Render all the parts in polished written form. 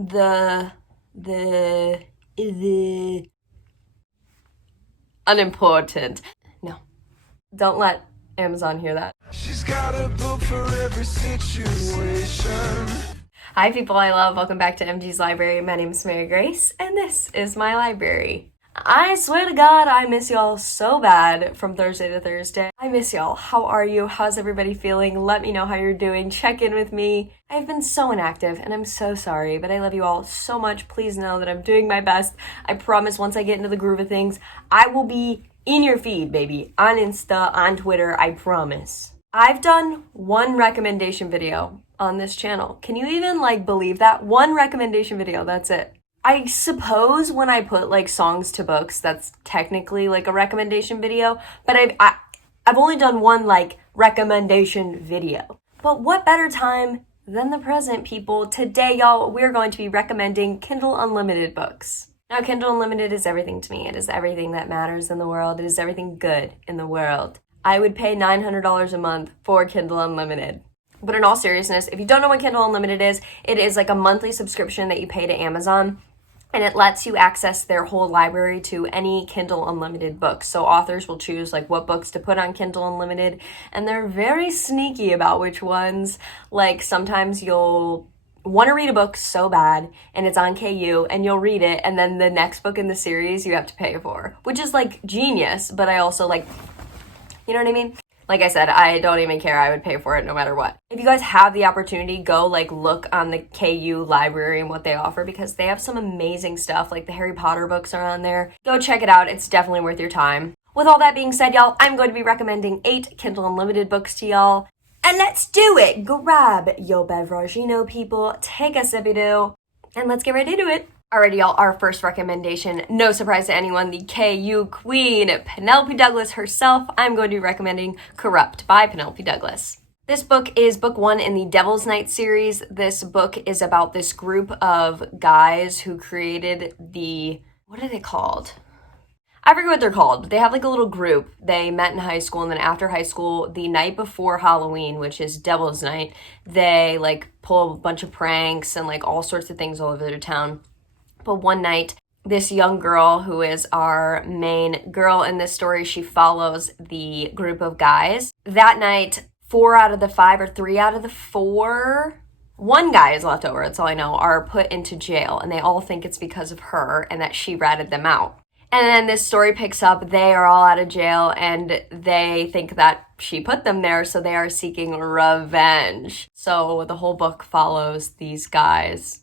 the unimportant. No, don't let Amazon hear that. She's got a book for every situation. Hi people I love, welcome back to MG's Library. My name is Mary Grace, and this is my library. I swear to God, I miss y'all so bad from Thursday to Thursday. I miss y'all. How are you? How's everybody feeling? Let me know how you're doing. Check in with me. I've been so inactive, and I'm so sorry, but I love you all so much. Please know that I'm doing my best. I promise once I get into the groove of things, I will be in your feed, baby. On Insta, on Twitter, I promise. I've done one recommendation video on this channel. Can you even, believe that? One recommendation video, that's it. I suppose when I put songs to books, that's technically a recommendation video, but I've only done one recommendation video. But what better time than the present, people? Today, y'all, we're going to be recommending Kindle Unlimited books. Now, Kindle Unlimited is everything to me. It is everything that matters in the world. It is everything good in the world. I would pay $900 a month for Kindle Unlimited. But in all seriousness, if you don't know what Kindle Unlimited is, it is a monthly subscription that you pay to Amazon. And it lets you access their whole library to any Kindle Unlimited books. So authors will choose what books to put on Kindle Unlimited. And they're very sneaky about which ones. Sometimes you'll want to read a book so bad and it's on KU and you'll read it. And then the next book in the series you have to pay for. Which is genius. But I also you know what I mean? Like I said, I don't even care. I would pay for it no matter what. If you guys have the opportunity, go look on the KU library and what they offer because they have some amazing stuff. The Harry Potter books are on there. Go check it out. It's definitely worth your time. With all that being said, y'all, I'm going to be recommending 8 Kindle Unlimited books to y'all. And let's do it. Grab your beverage, people. Take a sippy do. And let's get right into it. Alrighty, y'all, our first recommendation, no surprise to anyone, the KU queen, Penelope Douglas herself. I'm going to be recommending Corrupt by Penelope Douglas. This book is book 1 in the Devil's Night series. This book is about this group of guys who created what are they called? I forget what they're called, but they have a little group. They met in high school, and then after high school, the night before Halloween, which is Devil's Night, they pull a bunch of pranks and all sorts of things all over their town. But one night, this young girl, who is our main girl in this story, she follows the group of guys. That night, 4 out of the 5 or 3 out of the 4, one guy is left over, that's all I know, are put into jail. And they all think it's because of her and that she ratted them out. And then this story picks up, they are all out of jail and they think that she put them there, so they are seeking revenge. So the whole book follows these guys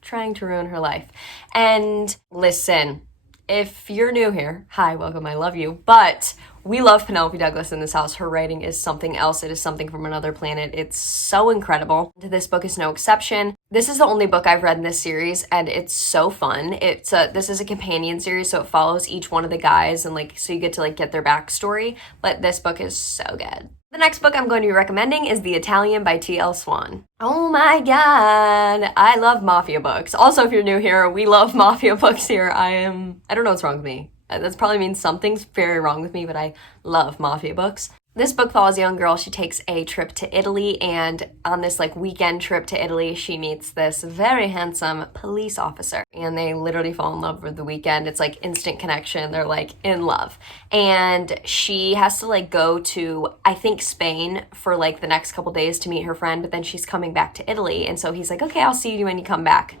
trying to ruin her life. And listen, if you're new here, hi, welcome, I love you, but we love Penelope Douglas in this house. Her writing is something else. It is something from another planet. It's so incredible. This book is no exception. This is the only book I've read in this series, and it's so fun. This is a companion series, so it follows each one of the guys, and so you get to get their backstory, but this book is so good. The next book I'm going to be recommending is The Italian by T.L. Swan. Oh my god, I love mafia books. Also, if you're new here, we love mafia books here. I don't know what's wrong with me. That probably means something's very wrong with me, but I love mafia books. This book follows a young girl. She takes a trip to Italy, and on this weekend trip to Italy, she meets this very handsome police officer, and they literally fall in love for the weekend. It's instant connection. They're in love, and she has to go to, I think, Spain for the next couple days to meet her friend, but then she's coming back to Italy, and so he's okay, I'll see you when you come back.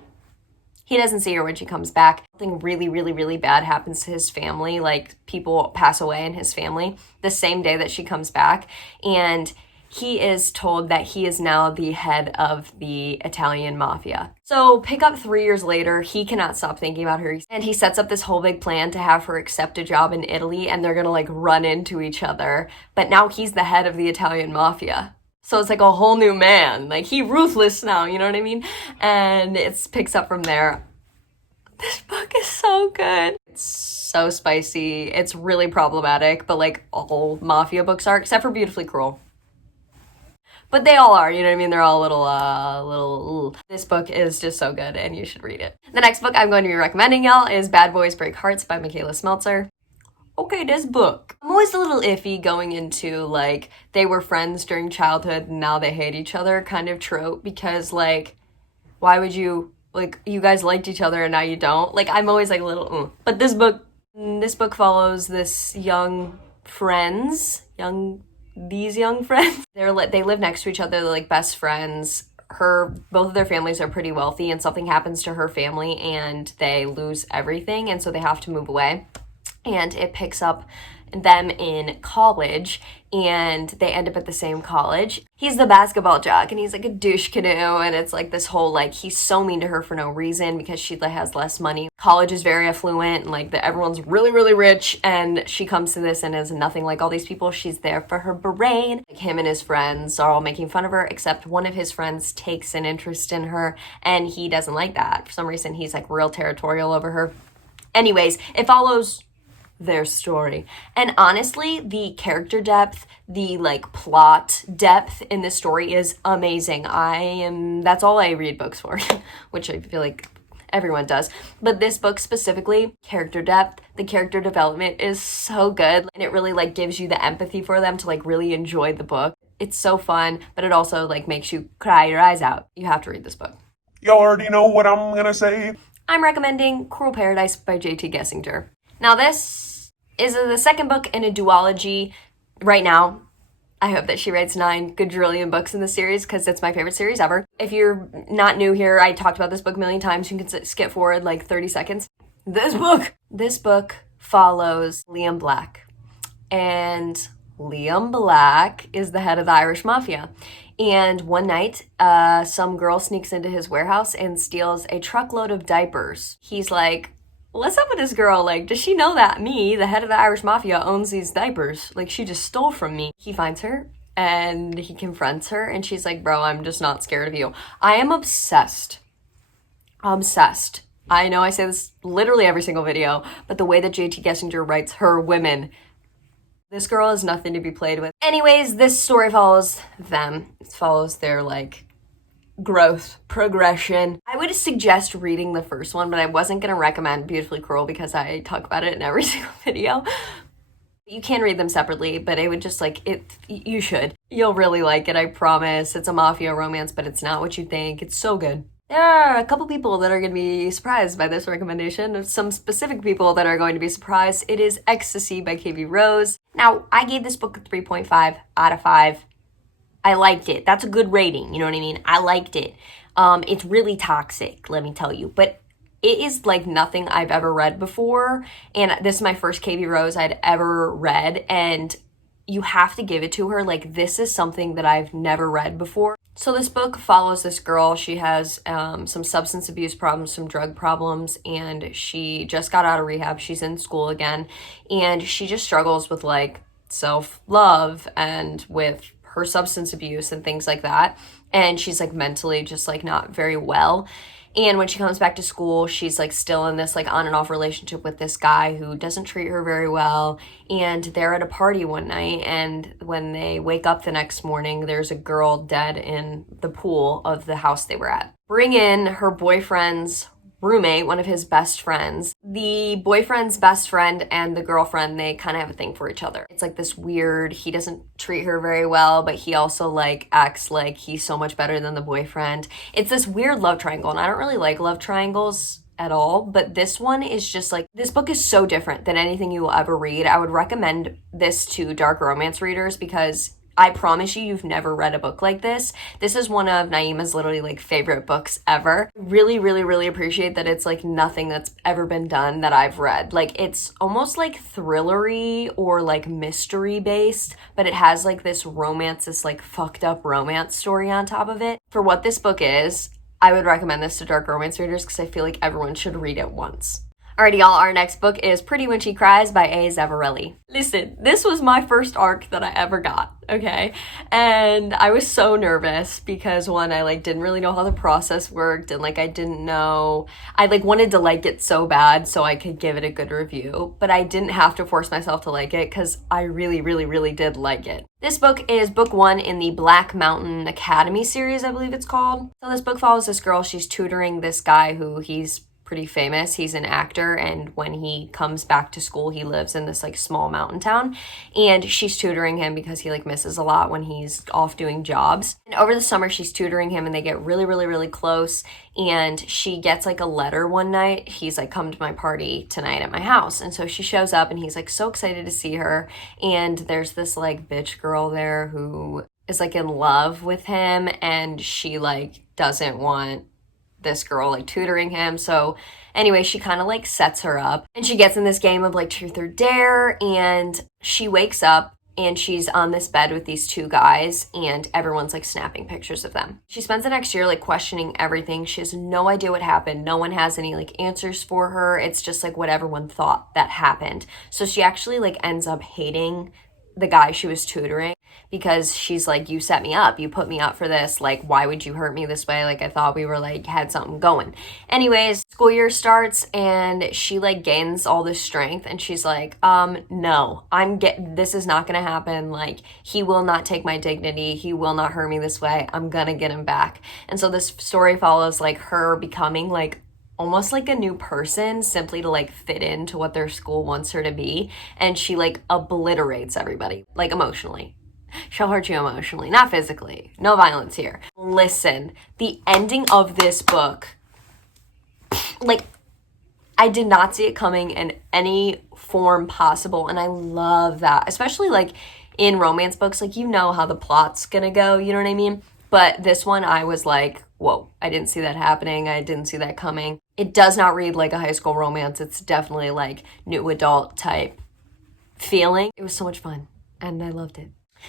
He doesn't see her when she comes back. Something really, really, really bad happens to his family. People pass away in his family the same day that she comes back. And he is told that he is now the head of the Italian mafia. So pick up 3 years later, he cannot stop thinking about her. And he sets up this whole big plan to have her accept a job in Italy. And they're going to run into each other. But now he's the head of the Italian mafia. So it's a whole new man. He ruthless now, you know what I mean? And it picks up from there. This book is so good. It's so spicy. It's really problematic, but all mafia books are, except for Beautifully Cruel. But they all are, you know what I mean? They're all a little. This book is just so good and you should read it. The next book I'm going to be recommending y'all is Bad Boys Break Hearts by Michaela Smeltzer. Okay, this book. I'm always a little iffy going into they were friends during childhood and now they hate each other kind of trope because why would you like you guys liked each other and now you don't. Like I'm always like a little, But this book follows these young friends. They live next to each other. They're like best friends. Both of their families are pretty wealthy, and something happens to her family and they lose everything, and so they have to move away. And it picks up them in college, and they end up at the same college. He's the basketball jock, and he's like a douche canoe, and it's like this whole, like, he's so mean to her for no reason because she has less money. College is very affluent, and like everyone's really, really rich, and she comes to this and is nothing like all these people. She's there for her brain. Like, him and his friends are all making fun of her, except one of his friends takes an interest in her, and he doesn't like that. For some reason, he's like real territorial over her. Anyways, it follows their story. And honestly, the character depth, the like plot depth in this story is amazing. That's all I read books for, which I feel like everyone does. But this book specifically, character depth, the character development is so good. And it really like gives you the empathy for them to like really enjoy the book. It's so fun, but it also like makes you cry your eyes out. You have to read this book. You already know what I'm gonna say. I'm recommending Cruel Paradise by J.T. Gessinger. Now this is the second book in a duology right now. I hope that she writes 9 quadrillion books in the series because it's my favorite series ever. If you're not new here, I talked about this book a million times. You can skip forward like 30 seconds. This book follows Liam Black. And Liam Black is the head of the Irish Mafia. And one night, some girl sneaks into his warehouse and steals a truckload of diapers. He's like, what's up with this girl? Like, does she know that me, the head of the Irish Mafia, owns these diapers? Like, she just stole from me. He finds her and he confronts her and she's like, bro, I'm just not scared of you. I am obsessed. Obsessed. I know I say this literally every single video, but the way that J.T. Gessinger writes her women, this girl is nothing to be played with. Anyways, this story follows them. It follows their, like, growth, progression. I would suggest reading the first one, but I wasn't going to recommend Beautifully Cruel because I talk about it in every single video. You can read them separately, but it would just like it. You should. You'll really like it, I promise. It's a mafia romance, but it's not what you think. It's so good. There are a couple people that are going to be surprised by this recommendation. Some specific people that are going to be surprised. It is Ecstasy by K.V. Rose. Now, I gave this book a 3.5 out of 5. I liked it. That's a good rating. You know what I mean? I liked it. It's really toxic, let me tell you. But it is like nothing I've ever read before. And this is my first K.V. Rose I'd ever read. And you have to give it to her. Like, this is something that I've never read before. So this book follows this girl. She has some substance abuse problems, some drug problems, and she just got out of rehab. She's in school again. And she just struggles with like self-love and with her substance abuse and things like that. And she's like mentally just like not very well. And when she comes back to school, she's like still in this like on and off relationship with this guy who doesn't treat her very well. And they're at a party one night, and when they wake up the next morning, there's a girl dead in the pool of the house they were at. Bring in her boyfriend's roommate, one of his best friends. The boyfriend's best friend and the girlfriend, they kind of have a thing for each other. It's like this weird, he doesn't treat her very well, but he also like acts like he's so much better than the boyfriend. It's this weird love triangle, and I don't really like love triangles at all, but this one is just like, this book is so different than anything you will ever read. I would recommend this to dark romance readers because I promise you've never read a book like this. This is one of Naima's literally like favorite books ever. Really, really, really appreciate that it's like nothing that's ever been done that I've read. Like, it's almost like thrillery or like mystery based, but it has like this romance, this like fucked up romance story on top of it. For what this book is, I would recommend this to dark romance readers because I feel like everyone should read it once. Alrighty, y'all, our next book is Pretty When She Cries by A. Zavarelli. Listen, this was my first ARC that I ever got, okay? And I was so nervous because, one, I like didn't really know how the process worked, and like I didn't know, I like wanted to like it so bad so I could give it a good review, but I didn't have to force myself to like it because I really, really, really did like it. This book is book 1 in the Black Mountain Academy series, I believe it's called. So this book follows this girl. She's tutoring this guy who he's pretty famous. He's an actor, and when he comes back to school, he lives in this like small mountain town, and she's tutoring him because he like misses a lot when he's off doing jobs. And over the summer, she's tutoring him, and they get really, really, really close, and she gets like a letter one night. He's like, come to my party tonight at my house. And so she shows up, and he's like so excited to see her, and there's this like bitch girl there who is like in love with him, and she like doesn't want this girl like tutoring him. So anyway, she kind of like sets her up, and she gets in this game of like truth or dare, and she wakes up and she's on this bed with these two guys, and everyone's like snapping pictures of them. She spends the next year like questioning everything. She has no idea what happened. No one has any like answers for her. It's just like what everyone thought that happened. So she actually like ends up hating the guy she was tutoring, because she's like, you set me up, you put me up for this, like why would you hurt me this way? Like I thought we were like had something going. Anyways, school year starts, and she like gains all this strength, and she's like, no, this is not gonna happen. Like he will not take my dignity, he will not hurt me this way, I'm gonna get him back. And so this story follows like her becoming like almost like a new person, simply to like fit into what their school wants her to be. And she like obliterates everybody, like emotionally. She'll hurt you emotionally, not physically. No violence here. Listen, the ending of this book, like I did not see it coming in any form possible. And I love that, especially like in romance books, like you know how the plot's gonna go, you know what I mean? But this one, I was like, whoa, I didn't see that happening. I didn't see that coming. It does not read like a high school romance. It's definitely like new adult type feeling. It was so much fun, and I loved it.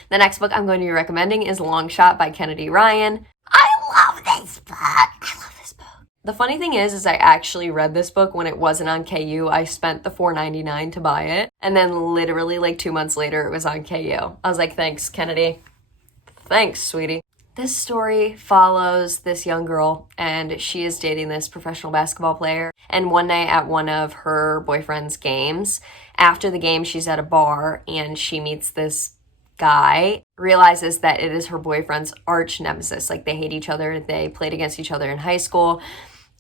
The next book I'm going to be recommending is Long Shot by Kennedy Ryan. I love this book. I love this book. The funny thing is I actually read this book when it wasn't on KU. I spent the $4.99 to buy it, and then literally like 2 months later, it was on KU. I was like, thanks, Kennedy. Thanks, sweetie. This story follows this young girl, and she is dating this professional basketball player. And one night at one of her boyfriend's games, after the game, she's at a bar, and she meets this guy, realizes that it is her boyfriend's arch nemesis. Like they hate each other. They played against each other in high school.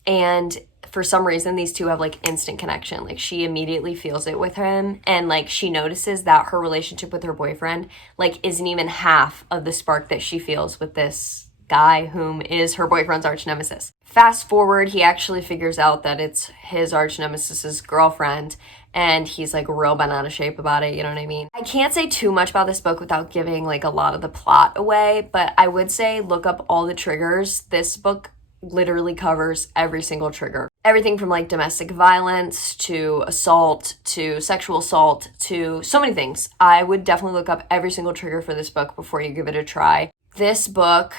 And for some reason, these two have like instant connection. Like she immediately feels it with him, and like she notices that her relationship with her boyfriend like isn't even half of the spark that she feels with this guy whom is her boyfriend's arch nemesis. Fast forward, he actually figures out that it's his arch nemesis's girlfriend, and he's like real bent out of shape about it, you know what I mean? I can't say too much about this book without giving like a lot of the plot away, but I would say look up all the triggers. This book literally covers every single trigger. Everything from like domestic violence to assault to sexual assault to so many things. I would definitely look up every single trigger for this book before you give it a try. This book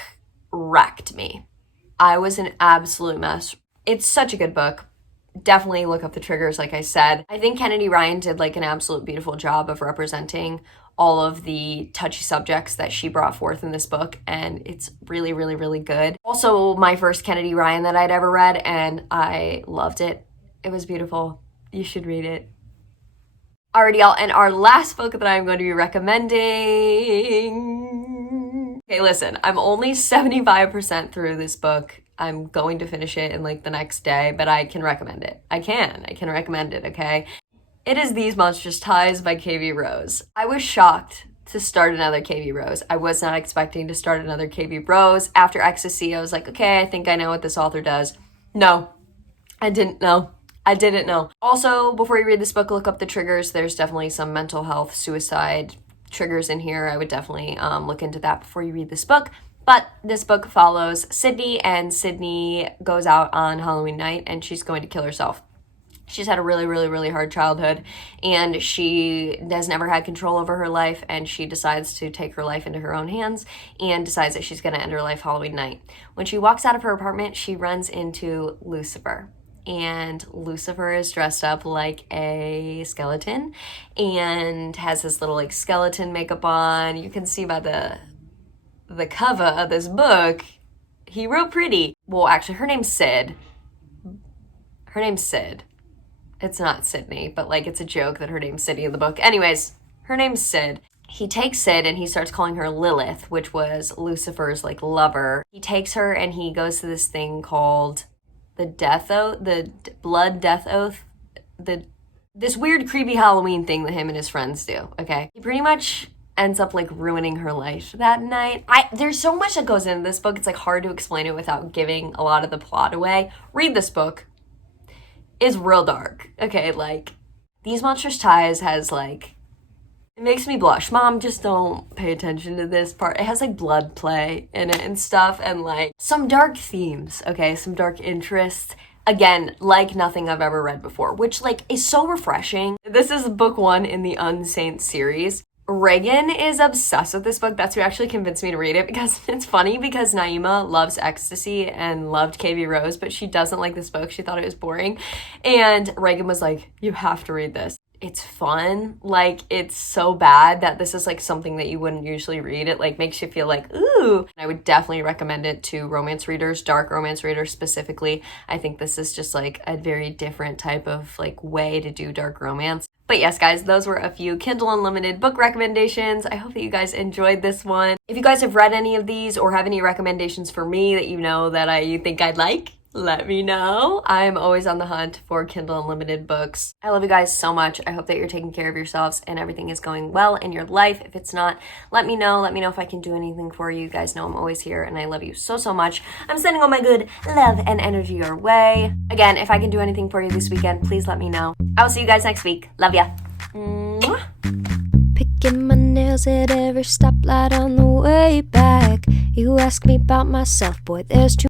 wrecked me. I was an absolute mess. It's such a good book. Definitely look up the triggers, like I said. I think Kennedy Ryan did like an absolute beautiful job of representing all of the touchy subjects that she brought forth in this book, and it's really, really, really good. Also, my first Kennedy Ryan that I'd ever read, and I loved it. It was beautiful. You should read it. Alrighty, y'all, and our last book that I'm going to be recommending. Okay, listen, I'm only 75% through this book. I'm going to finish it in like the next day, but I can recommend it. I can recommend it, okay? It is These Monstrous Ties by K.V. Rose. I was shocked to start another K.V. Rose. I was not expecting to start another K.V. Rose. After Ecstasy, I was like, okay, I think I know what this author does. No, I didn't know. I didn't know. Also, before you read this book, look up the triggers. There's definitely some mental health, suicide triggers in here. I would definitely look into that before you read this book. But this book follows Sydney, and Sydney goes out on Halloween night, and she's going to kill herself. She's had a really, really, really hard childhood, and she has never had control over her life, and she decides to take her life into her own hands and decides that she's going to end her life Halloween night. When she walks out of her apartment, she runs into Lucifer, and Lucifer is dressed up like a skeleton and has this little like skeleton makeup on. You can see by the cover of this book, he real pretty. Well, actually, her name's Sid. It's not Sydney, but like it's a joke that her name's Sydney in the book. Anyways, her name's Sid. He takes Sid and he starts calling her Lilith, which was Lucifer's like lover. He takes her and he goes to this thing called the death oath, the blood death oath, this weird creepy Halloween thing that him and his friends do, okay? He pretty much ends up like ruining her life that night. There's so much that goes into this book. It's like hard to explain it without giving a lot of the plot away. Read this book. It's real dark, okay? Like, These Monstrous Ties has like, it makes me blush. Mom, just don't pay attention to this part. It has like blood play in it and stuff, and like some dark themes, okay? Some dark interests. Again, like nothing I've ever read before, which like is so refreshing. This is book 1 in the Unsaint series. Reagan is obsessed with this book. That's who actually convinced me to read it, because it's funny because Naima loves ecstasy and loved KB Rose, but she doesn't like this book. She thought it was boring. And Reagan was like, you have to read this. It's fun. Like, it's so bad that this is like something that you wouldn't usually read. It like makes you feel like, ooh. I would definitely recommend it to romance readers, dark romance readers specifically. I think this is just like a very different type of like way to do dark romance. But yes, guys, those were a few Kindle Unlimited book recommendations. I hope that you guys enjoyed this one. If you guys have read any of these or have any recommendations for me that you know that you think I'd like, let me know. I'm always on the hunt for Kindle Unlimited books. I love you guys so much. I hope that you're taking care of yourselves and everything is going well in your life. If it's not, let me know. Let me know if I can do anything for you. You guys know I'm always here and I love you so, so much. I'm sending all my good love and energy your way. Again, if I can do anything for you this weekend, please let me know. I will see you guys next week. Love ya. Mwah. Picking my nails at every stoplight on the way back. You ask me about myself, boy, there's too